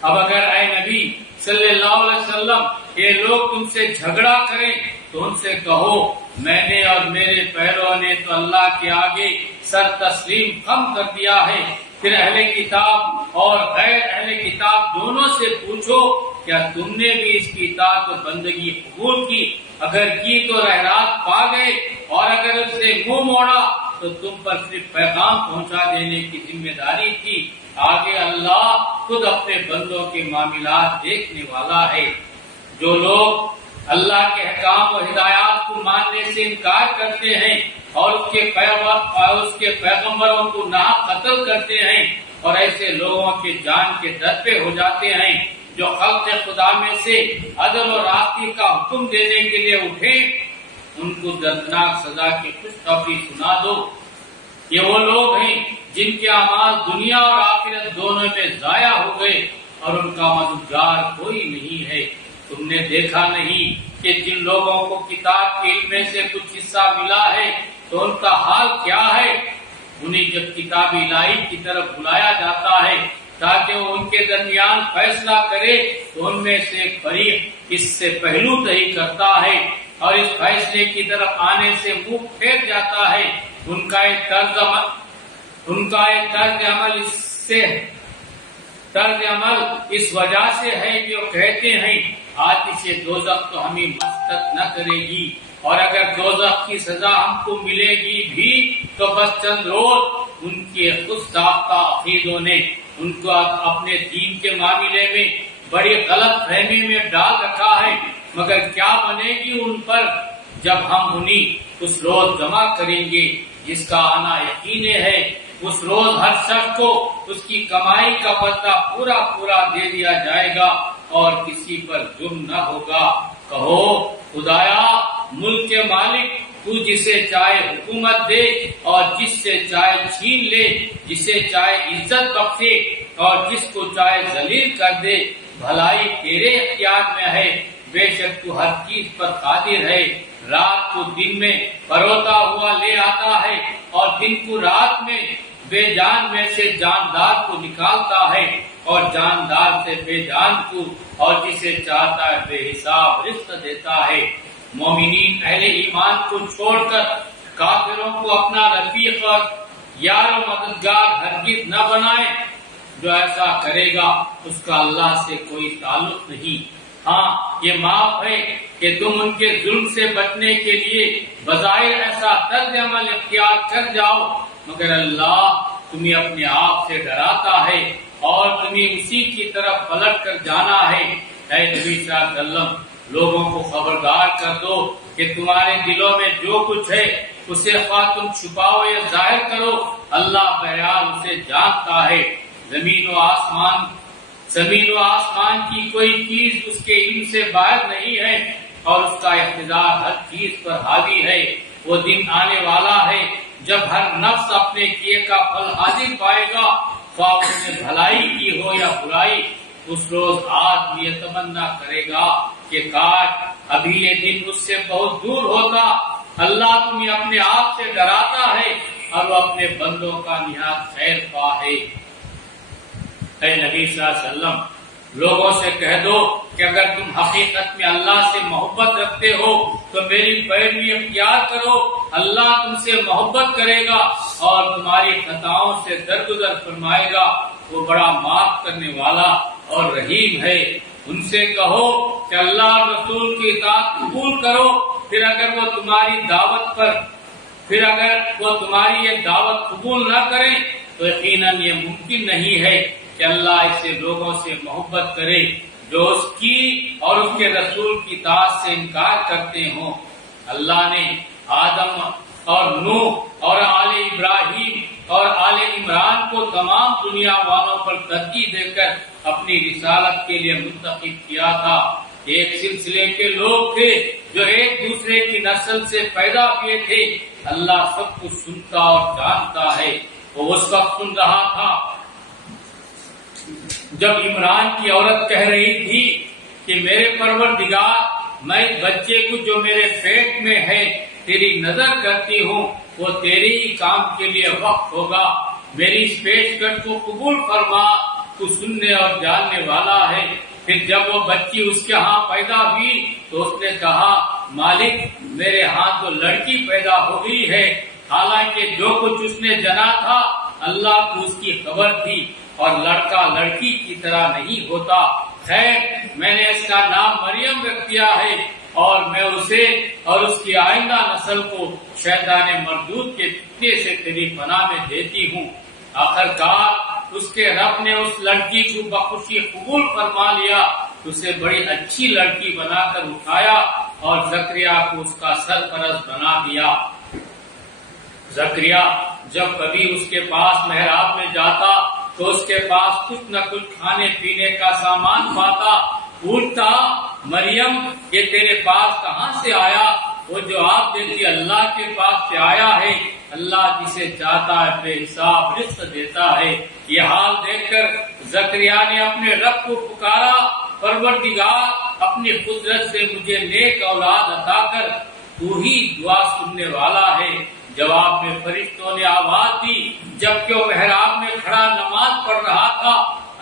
اب اگر اے نبی صلی اللہ علیہ وسلم یہ لوگ تم سے جھگڑا کریں تو ان سے کہو میں نے اور میرے پیروں نے تو اللہ کے آگے سر تسلیم خم کر دیا ہے۔ پھر اہل کتاب اور غیر اہل کتاب دونوں سے پوچھو کیا تم نے بھی اس کی اطاعت و بندگی قبول کی؟ اگر کی تو راہ راست پا گئے، اور اگر اس سے منہ موڑا تو تم پر صرف پیغام پہنچا دینے کی ذمہ داری تھی۔ آگے اللہ خود اپنے بندوں کے معاملات دیکھنے والا ہے۔ جو لوگ اللہ کے احکام و ہدایات کو ماننے سے انکار کرتے ہیں اور اس کے پیغمبروں کو ناحق قتل کرتے ہیں، اور ایسے لوگوں کے جان کے در پہ ہو جاتے ہیں جو خلق خدا میں سے عدل اور راستی کا حکم دینے کے لیے اٹھے، ان کو دردناک سزا کی خوشخبری سنا دو۔ یہ وہ لوگ ہیں جن کے اعمال دنیا اور آخرت دونوں میں ضائع ہو گئے، اور ان کا مددگار کوئی نہیں ہے۔ تم نے دیکھا نہیں کہ جن لوگوں کو کتاب کے علم میں سے کچھ حصہ ملا ہے تو ان کا حال کیا ہے؟ انہیں جب کتاب الہی کی طرف بلایا جاتا ہے تاکہ وہ ان کے درمیان فیصلہ کرے تو ان میں سے ایک فریق اس سے پہلو تہی کرتا ہے اور اس فیصلے کی طرف آنے سے منہ پھیر جاتا ہے۔ ان کا ایک طرز عمل اس وجہ سے ہے کہ وہ کہتے ہیں آتش دوزخ تو ہمیں مسخط نہ کرے گی، اور اگر دوزخ کی سزا ہم کو ملے گی بھی تو بس چند روز۔ ان کے خود ساختہ عقیدوں نے ان کو اپنے دین کے معاملے میں بڑی غلط فہمی میں ڈال رکھا ہے، مگر کیا بنے گی ان پر جب ہم انہیں اس روز جمع کریں گے جس کا آنا یقین ہے۔ اس روز ہر شخص کو اس کی کمائی کا بدلہ پورا پورا دے دیا جائے گا اور کسی پر جرم نہ ہوگا۔ کہو خدایا ملک کے مالک، تو جسے چاہے حکومت دے اور جس سے چاہے چھین لے، جسے چاہے عزت بخشے اور جس کو چاہے ذلیل کر دے، بھلائی تیرے اختیار میں ہے۔ بے شک تو ہر چیز پر قادر ہے۔ رات کو دن میں پروتا ہوا لے آتا ہے اور دن کو رات میں، بے جان میں سے جاندار کو نکالتا ہے اور جاندار سے بے جان کو، اور جسے چاہتا ہے بے حساب رزق دیتا ہے۔ مومنین اہل ایمان کو چھوڑ کر کافروں کو اپنا رفیق اور یار و مددگار ہرگز نہ بنائے۔ جو ایسا کرے گا اس کا اللہ سے کوئی تعلق نہیں۔ ہاں یہ معاف ہے کہ تم ان کے ظلم سے بچنے کے لیے بظاہر ایسا طرز عمل اختیار کر جاؤ، مگر اللہ تمہیں اپنے آپ سے ڈراتا ہے اور تمہیں اسی کی طرف پلٹ کر جانا ہے۔ اے نبی صلی اللہ علیہ وسلم لوگوں کو خبردار کر دو کہ تمہارے دلوں میں جو کچھ ہے اسے خواہ تم چھپاؤ یا ظاہر کرو، اللہ بہرحال اسے جانتا ہے۔ زمین و آسمان کی کوئی چیز اس کے علم سے باہر نہیں ہے، اور اس کا اقتدار ہر چیز پر حاوی ہے۔ وہ دن آنے والا ہے جب ہر نفس اپنے کیے کا پھل حاضر پائے گا، خواہ اس نے بھلائی کی ہو یا برائی۔ اس روز آدمی یہ تمنا کرے گا کہ کاش ابھی یہ دن اس سے بہت دور ہوتا۔ اللہ تمہیں اپنے آپ سے ڈراتا ہے اور وہ اپنے بندوں کا نہایت خیر خواہ ہے۔ اے نبی صلی اللہ علیہ وسلم لوگوں سے کہہ دو کہ اگر تم حقیقت میں اللہ سے محبت رکھتے ہو تو میری پیروی اختیار کرو، اللہ تم سے محبت کرے گا اور تمہاری خطاؤں سے درگزر فرمائے گا۔ وہ بڑا معاف کرنے والا اور رحیم ہے۔ ان سے کہو کہ اللہ اور رسول کی اطاعت قبول کرو، پھر اگر وہ تمہاری یہ دعوت قبول نہ کریں تو یقیناً یہ ممکن نہیں ہے کہ اللہ ایسے لوگوں سے محبت کرے جو اس کی اور اس کے رسول کی اطاعت سے انکار کرتے ہوں۔ اللہ نے آدم اور نوح اور آل ابراہیم اور آل عمران کو تمام دنیا والوں پر ترجیح دے کر اپنی رسالت کے لیے منتخب کیا تھا۔ ایک سلسلے کے لوگ تھے جو ایک دوسرے کی نسل سے پیدا ہوئے تھے۔ اللہ سب کچھ سنتا اور جانتا ہے۔ وہ اس وقت سن رہا تھا جب عمران کی عورت کہہ رہی تھی کہ میرے پروردگار، میں اس بچے کو جو میرے پیٹ میں ہے تیری نظر کرتی ہوں، وہ تیرے ہی کام کے لیے وقت ہوگا، میری اس پیشکش کو قبول فرما، تو سننے اور جاننے والا ہے۔ پھر جب وہ بچی اس کے ہاں پیدا ہوئی تو اس نے کہا مالک میرے ہاں تو لڑکی پیدا ہو گئی ہے، حالانکہ جو کچھ اس نے جنا تھا اللہ کو اس کی خبر تھی، اور لڑکا لڑکی کی طرح نہیں ہوتا۔ خیر میں نے اس کا نام مریم رکھ دیا ہے، اور میں اسے اور اس کی آئندہ نسل کو شیطان مردود کے فتنے سے تیری پناہ میں دیتی ہوں۔ آخرکار اس کے رب نے اس لڑکی کو بخوشی قبول فرما لیا، اسے بڑی اچھی لڑکی بنا کر اٹھایا اور زکریا کو اس کا سرپرست بنا دیا۔ زکریا جب کبھی اس کے پاس محراب میں جاتا تو اس کے پاس کچھ نہ کچھ کھانے پینے کا سامان پاتا، پوچھتا مریم یہ تیرے پاس کہاں سے آیا؟ وہ جواب دیتی اللہ کے پاس سے آیا ہے، اللہ جسے چاہتا ہے بے حساب رزق دیتا ہے۔ یہ حال دیکھ کر زکریا نے اپنے رب کو پکارا، پروردگار اپنی قدرت سے مجھے نیک اولاد عطا کر، تو ہی دعا سننے والا ہے۔ جواب میں فرشتوں نے آواز دی جبکہ وہ محراب میں کھڑا نماز پڑھ رہا تھا،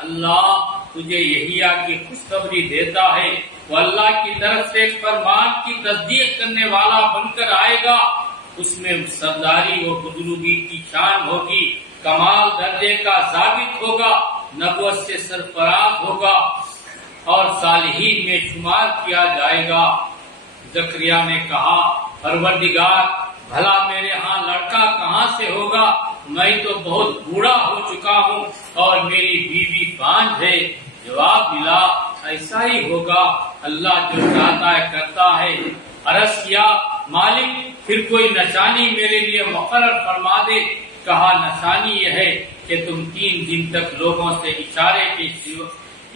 اللہ تجھے یحییٰ کی خوشخبری دیتا ہے، وہ اللہ کی طرف سے ایک فرمان کی تصدیق کرنے والا بن کر آئے گا، اس میں سرداری و بزرگی کی شان ہوگی، کمال درجے کا ثابت ہوگا، نبوت سے سرفراز ہوگا اور صالحین میں شمار کیا جائے گا۔ زکریا نے کہا پروردگار بھلا میرے ہاں لڑکا کہاں سے ہوگا؟ میں تو بہت بوڑھا ہو چکا ہوں اور میری بیوی بانجھ ہے۔ جواب ملا ایسا ہی ہوگا، اللہ جو چاہتا ہے کرتا ہے۔ عرض کیا مالک پھر کوئی نشانی میرے لیے مقرر فرما دے۔ کہا نشانی یہ ہے کہ تم 3 دن تک لوگوں سے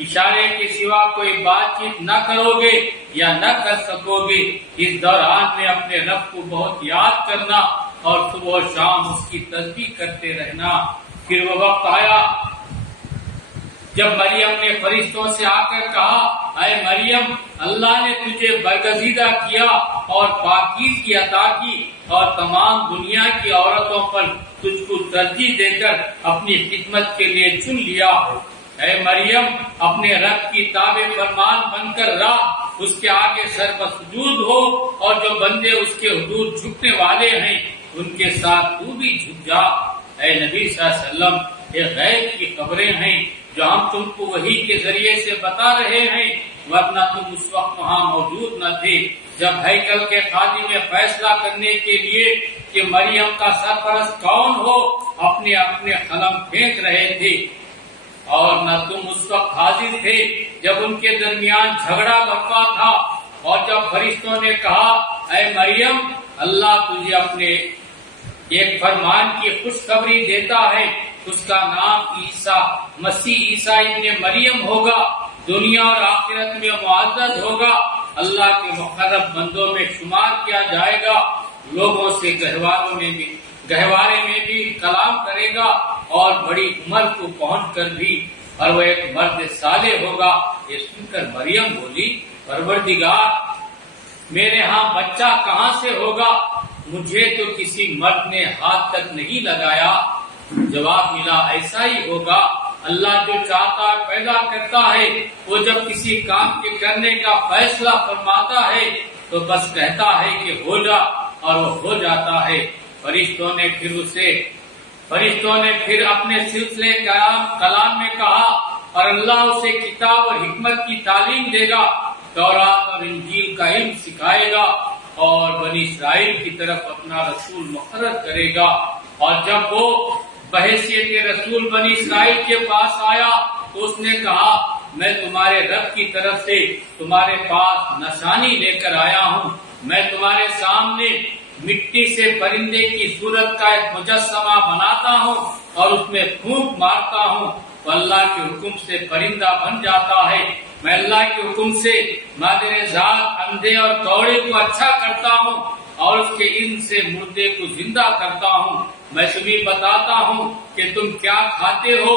اشارے کے سوا کوئی بات چیت نہ کرو گے یا نہ کر سکو گے۔ اس دوران میں اپنے رب کو بہت یاد کرنا اور صبح و شام اس کی تسبیح کرتے رہنا۔ پھر وہ وقت آیا جب مریم نے فرشتوں سے آ کر کہا اے مریم اللہ نے تجھے برگزیدہ کیا اور پاکیزگی عطا کی اور تمام دنیا کی عورتوں پر تجھ کو ترجیح دے کر اپنی خدمت کے لیے چن لیا ہو۔ اے مریم اپنے رب کی تابع فرمان بن کر رہ، اس کے آگے سر پر سجود ہو، اور جو بندے اس کے حضور جھکنے والے ہیں ان کے ساتھ تو بھی جھک جا۔ اے نبی صلی اللہ علیہ وسلم یہ غیب کی خبریں ہیں جو ہم تم کو وحی کے ذریعے سے بتا رہے ہیں، ورنہ تم اس وقت وہاں موجود نہ تھے جب ہیکل کے خادم میں فیصلہ کرنے کے لیے کہ مریم کا سرپرست کون ہو اپنے اپنے قلم پھینک رہے تھے، اور نہ تم اس وقت حاضر تھے جب ان کے درمیان جھگڑا برپا تھا۔ اور جب فرشتوں نے کہا اے مریم اللہ تجھے اپنے ایک فرمان کی خوشخبری دیتا ہے، اس کا نام عیسیٰ مسیح عیسیٰ ابن مریم ہوگا، دنیا اور آخرت میں معزز ہوگا، اللہ کے مقرب بندوں میں شمار کیا جائے گا، لوگوں سے گہوارے میں بھی کلام کرے گا، اور بڑی عمر کو پہنچ کر بھی، اور وہ ایک مرد صالح ہوگا۔ یہ سن کر مریم بولی پروردگار میرے ہاں بچہ کہاں سے ہوگا؟ مجھے تو کسی مرد نے ہاتھ تک نہیں لگایا۔ جواب ملا ایسا ہی ہوگا، اللہ جو چاہتا ہے پیدا کرتا ہے، وہ جب کسی کام کے کرنے کا فیصلہ فرماتا ہے تو بس کہتا ہے کہ ہو جا، اور وہ ہو جاتا ہے۔ فرشتوں نے پھر اپنے سلسلے کلام میں کہا اور اللہ اسے کتاب اور حکمت کی تعلیم دے گا، تورات اور انجیل کا علم سکھائے گا، اور بنی اسرائیل کی طرف اپنا رسول مقرر کرے گا۔ اور جب وہ بحیثیت رسول بنی اسرائیل کے پاس آیا تو اس نے کہا میں تمہارے رب کی طرف سے تمہارے پاس نشانی لے کر آیا ہوں، میں تمہارے سامنے مٹی سے پرندے کی صورت کا ایک مجسمہ بناتا ہوں اور اس میں پھونک مارتا ہوں تو اللہ کے حکم سے پرندہ بن جاتا ہے. میں اللہ کے حکم سے مادر ذات اندھے اور کوڑے کو اچھا کرتا ہوں اور اس کے علم سے مردے کو زندہ کرتا ہوں. میں تمہیں بتاتا ہوں کہ تم کیا کھاتے ہو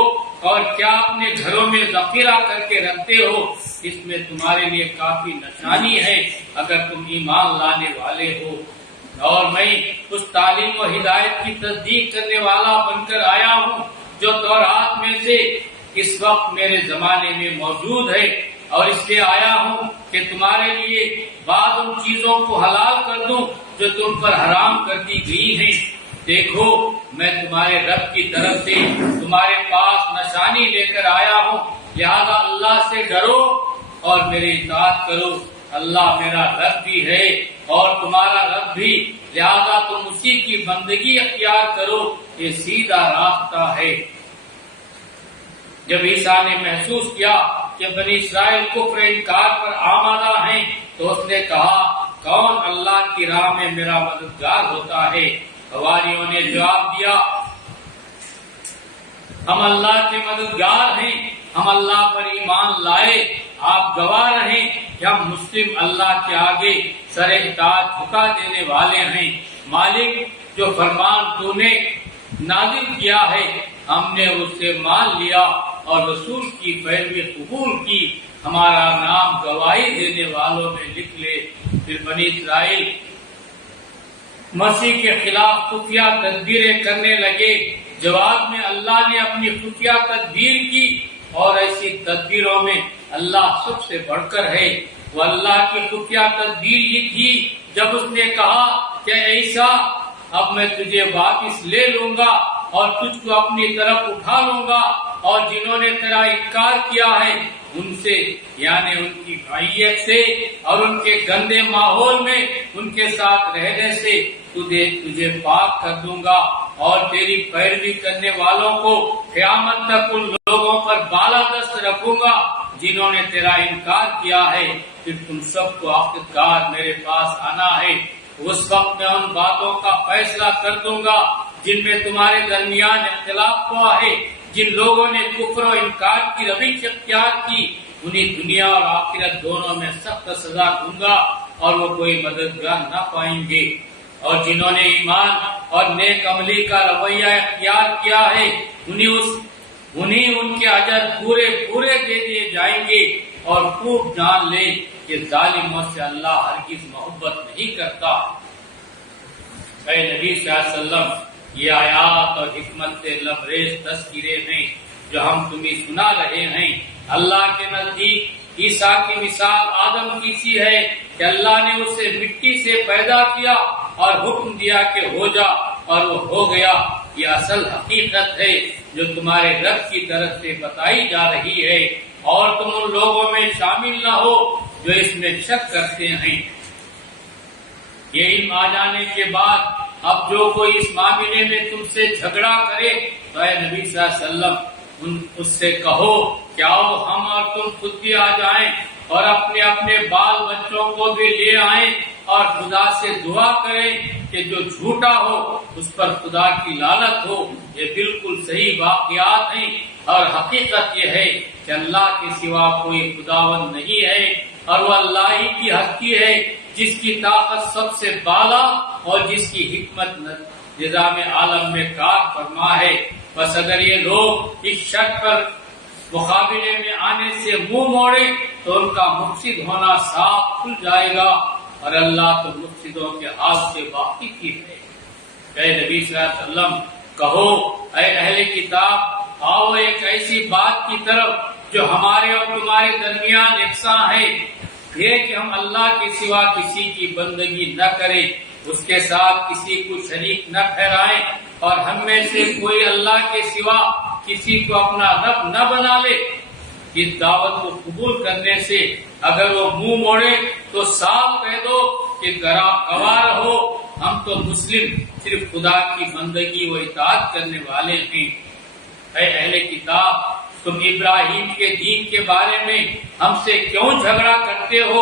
اور کیا اپنے گھروں میں ذخیرہ کر کے رکھتے ہو. اس میں تمہارے لیے کافی نشانی ہے اگر تم ایمان لانے والے ہو. اور میں اس تعلیم و ہدایت کی تصدیق کرنے والا بن کر آیا ہوں جو تورات میں سے اس وقت میرے زمانے میں موجود ہے، اور اس لیے آیا ہوں کہ تمہارے لیے بعض ان چیزوں کو حلال کر دوں جو تم پر حرام کر دی گئی ہیں. دیکھو میں تمہارے رب کی طرف سے تمہارے پاس نشانی لے کر آیا ہوں، لہذا اللہ سے ڈرو اور میری اطاعت کرو. اللہ میرا رب بھی ہے اور تمہارا رب بھی، لہذا تم اسی کی بندگی اختیار کرو، یہ سیدھا راستہ ہے. جب عیسیٰ نے محسوس کیا کہ بنی اسرائیل کفر انکار پر آمادہ ہیں تو اس نے کہا کون اللہ کی راہ میں میرا مددگار ہوتا ہے؟ حواریوں نے جواب دیا ہم اللہ کے مددگار ہیں، ہم اللہ پر ایمان لائے، آپ گواہ رہیں کہ ہم مسلم اللہ کے آگے سر اطاعت جھکا دینے والے ہیں. مالک جو فرمان تو نے نازل کیا ہے ہم نے اس سے مان لیا اور رسول کی پیروی قبول کی، ہمارا نام گواہی دینے والوں میں لکھ لے. پھر بنی اسرائیل مسیح کے خلاف خفیہ تدبیریں کرنے لگے. جواب میں اللہ نے اپنی خفیہ تدبیر کی، اور ایسی تدبیروں میں اللہ سب سے بڑھ کر ہے. وہ اللہ کی خفیہ تدبیر یہ تھی جب اس نے کہا کہ عیسیٰ اب میں تجھے واپس لے لوں گا اور تجھ کو اپنی طرف اٹھا لوں گا، اور جنہوں نے تیرا انکار کیا ہے ان سے یعنی ان کی معیت سے اور ان کے گندے ماحول میں ان کے ساتھ رہنے سے تجھے پاک کر دوں گا، اور تیری پیروی کرنے والوں کو قیامت تک ان لوگوں پر بالادست رکھوں گا جنہوں نے تیرا انکار کیا ہے. پھر تم سب کو آخرکار میرے پاس آنا ہے. اس وقت میں ان باتوں کا فیصلہ کر دوں گا جن میں تمہارے درمیان اختلاف ہوا ہے. جن لوگوں نے کفر و انکار کی روش اختیار کی انہیں دنیا اور آخرت دونوں میں سخت سزا دوں گا اور وہ کوئی مددگار نہ پائیں گے. اور جنہوں نے ایمان اور نیک عملی کا رویہ اختیار کیا ہے انہیں ان کے اجر پورے پورے دے دیے جائیں گے. اور خوب جان لے کہ ظالموں سے اللہ ہرگز محبت نہیں کرتا. اے نبی صلی اللہ علیہ وسلم یہ آیات اور حکمت سے لبریز تذکرے ہیں جو ہم تمہیں سنا رہے ہیں. اللہ کے نزدیک عیسیٰ کی مثال آدم کی سی ہے کہ اللہ نے اسے مٹی سے پیدا کیا اور حکم دیا کہ ہو جا اور وہ ہو گیا. یہ اصل حقیقت ہے جو تمہارے رب کی طرف سے بتائی جا رہی ہے، اور تم ان لوگوں میں شامل نہ ہو جو اس میں شک کرتے ہیں. یہ علم آ جانے کے بعد اب جو کوئی اس معاملے میں تم سے جھگڑا کرے تو اے نبی صلی اللہ علیہ وسلم اس سے کہو کہ آؤ ہم اور تم خود بھی آ جائیں اور اپنے اپنے بال بچوں کو بھی لے آئیں اور خدا سے دعا کریں کہ جو جھوٹا ہو اس پر خدا کی لعنت ہو. یہ بالکل صحیح واقعات ہیں اور حقیقت یہ ہے کہ اللہ کے سوا کوئی خداوند نہیں ہے، اور وہ اللہ ہی کی ہستی ہے جس کی طاقت سب سے بالا اور جس کی حکمت نظام عالم میں کار فرما ہے. بس اگر یہ لوگ اس شرط پر مقابلے میں آنے سے منہ موڑے تو ان کا مفسد ہونا صاف کھل جائے گا، اور اللہ تو مفسدوں کے حال سے واقف ہی ہے. اے نبی صلی اللہ علیہ وسلم کہو اے اہل کتاب آؤ ایک ایسی بات کی طرف جو ہمارے اور تمہارے درمیان یکساں ہے، یہ کہ ہم اللہ کے سوا کسی کی بندگی نہ کریں، اس کے ساتھ کسی کو شریک نہ ٹھہرائیں، اور ہم میں سے کوئی اللہ کے سوا کسی کو اپنا رب نہ بنا لے. اس دعوت کو قبول کرنے سے اگر وہ منہ موڑے تو صاف کہہ دو کہ گواہ رہو ہم تو مسلم صرف خدا کی بندگی و اطاعت کرنے والے ہیں. اے اہل کتاب تم ابراہیم کے دین کے بارے میں ہم سے کیوں جھگڑا کرتے ہو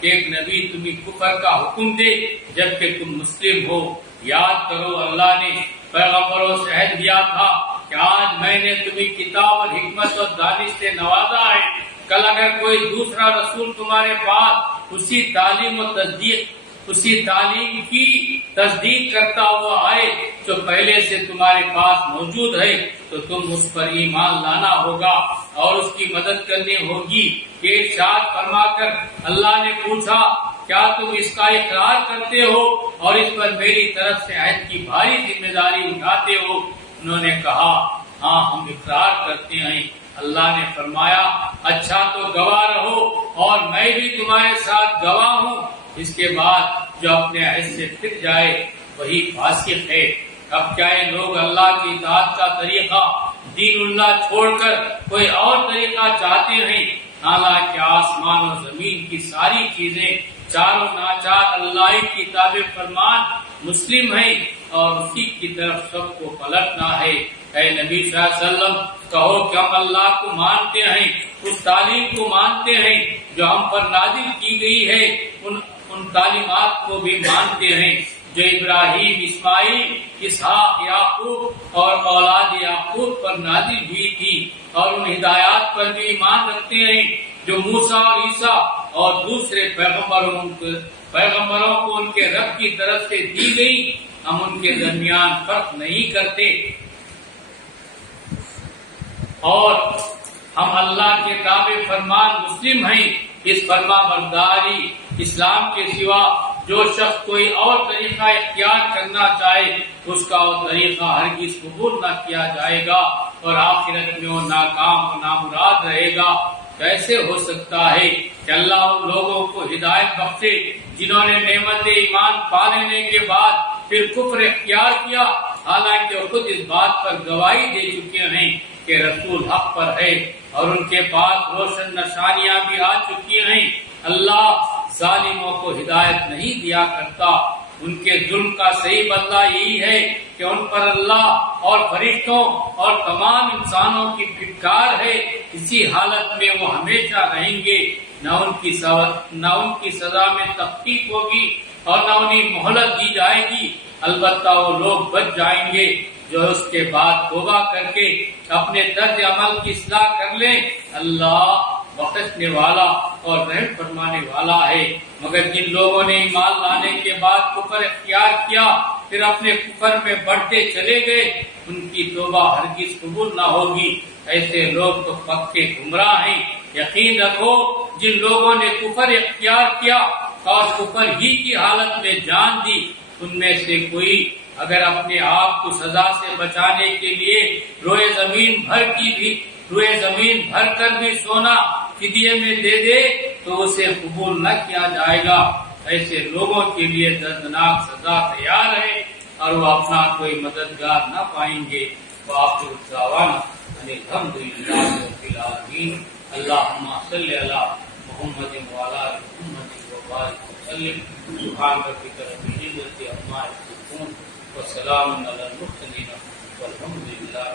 کہ ایک نبی تمہیں کفر کا حکم دے جبکہ تم مسلم ہو. یاد کرو اللہ نے پیغمبروں سے عہد دیا تھا کہ آج میں نے تمہیں کتاب اور حکمت اور دانش سے نوازا ہے. کل اگر کوئی دوسرا رسول تمہارے پاس اسی تعلیم کی تصدیق کرتا ہوا آئے جو پہلے سے تمہارے پاس موجود ہے تو تم اس پر ایمان لانا ہوگا اور اس کی مدد کرنی ہوگی. کہ ارشاد فرما کر اللہ نے پوچھا کیا تم اس کا اقرار کرتے ہو اور اس پر میری طرف سے عہد کی بھاری ذمہ داری اٹھاتے ہو؟ انہوں نے کہا ہاں ہم اقرار کرتے ہیں. اللہ نے فرمایا اچھا تو گواہ رہو اور میں بھی تمہارے ساتھ گواہ ہوں. اس کے بعد جو اپنے عہد سے پھر جائے وہی فاسق ہے. اب کیا یہ لوگ اللہ کی اطاعت کا طریقہ دین اللہ چھوڑ کر کوئی اور طریقہ چاہتے ہیں؟ حالانکہ آسمان اور زمین کی ساری چیزیں چاروں ناچار اللہ کی تابع فرمان مسلم ہیں اور اسی کی طرف سب کو پلٹنا ہے. اے نبی صلی اللہ علیہ وسلم کہو کہ ہم اللہ کو مانتے ہیں، اس تعلیم کو مانتے ہیں جو ہم پر نازل کی گئی ہے، ان تعلیمات کو بھی مانتے ہیں جو ابراہیم، اسماعیل، اسحاق، یعقوب اور اولاد یعقوب پر نازل ہوئی تھی، اور ان ہدایات پر بھی ایمان رکھتے ہیں جو موسیٰ اور عیسیٰ اور دوسرے پیغمبروں کو ان کے رب کی طرف سے دی گئی. ہم ان کے درمیان فرق نہیں کرتے اور ہم اللہ کے تابع فرمان مسلم ہیں. اس فرما برداری اسلام کے سوا جو شخص کوئی اور طریقہ اختیار کرنا چاہے اس کا وہ طریقہ ہرگز قبول نہ کیا جائے گا اور آخرت میں وہ ناکام و نامراد رہے گا. کیسے ہو سکتا ہے کہ اللہ ان لوگوں کو ہدایت بخشے جنہوں نے نعمت ایمان پا لینے کے بعد پھر کفر اختیار کیا، حالانکہ وہ خود اس بات پر گواہی دے چکے ہیں کہ رسول حق پر ہے اور ان کے پاس روشن نشانیاں بھی آ چکی ہیں. اللہ ظالموں کو ہدایت نہیں دیا کرتا. ان کے ظلم کا صحیح بدلہ یہی ہے کہ ان پر اللہ اور فرشتوں اور تمام انسانوں کی پھٹکار ہے. اسی حالت میں وہ ہمیشہ رہیں گے. نہ ان کی سزا میں تخفیف ہوگی اور نہ انہیں مہلت دی جائے گی. البتہ وہ لوگ بچ جائیں گے جو اس کے بعد توبہ کر کے اپنے طرز عمل کی اصلاح کر لیں. اللہ بخشنے والا اور رحم فرمانے والا ہے. مگر جن لوگوں نے ایمان لانے کے بعد کفر اختیار کیا پھر اپنے کفر میں بڑھتے چلے گئے ان کی توبہ ہرگز قبول نہ ہوگی. ایسے لوگ تو پکے گمراہ ہیں. یقین رکھو جن لوگوں نے کفر اختیار کیا اور کفر ہی کی حالت میں جان دی ان میں سے کوئی اگر اپنے آپ کو سزا سے بچانے کے لیے روئے زمین بھر کر بھی سونا فدیے میں دے دے تو اسے قبول نہ کیا جائے گا. ایسے لوگوں کے لیے دردناک سزا تیار ہے اور وہ اپنا کوئی مددگار نہ پائیں گے. وآخر دعوانا ان الحمد للہ رب العالمین. اللہم صلی علی محمد وعلی آل محمد وبارک وسلم. سبحان ربک رب العزۃ عما یصفون وسلام علی المرسلین والحمد للہ.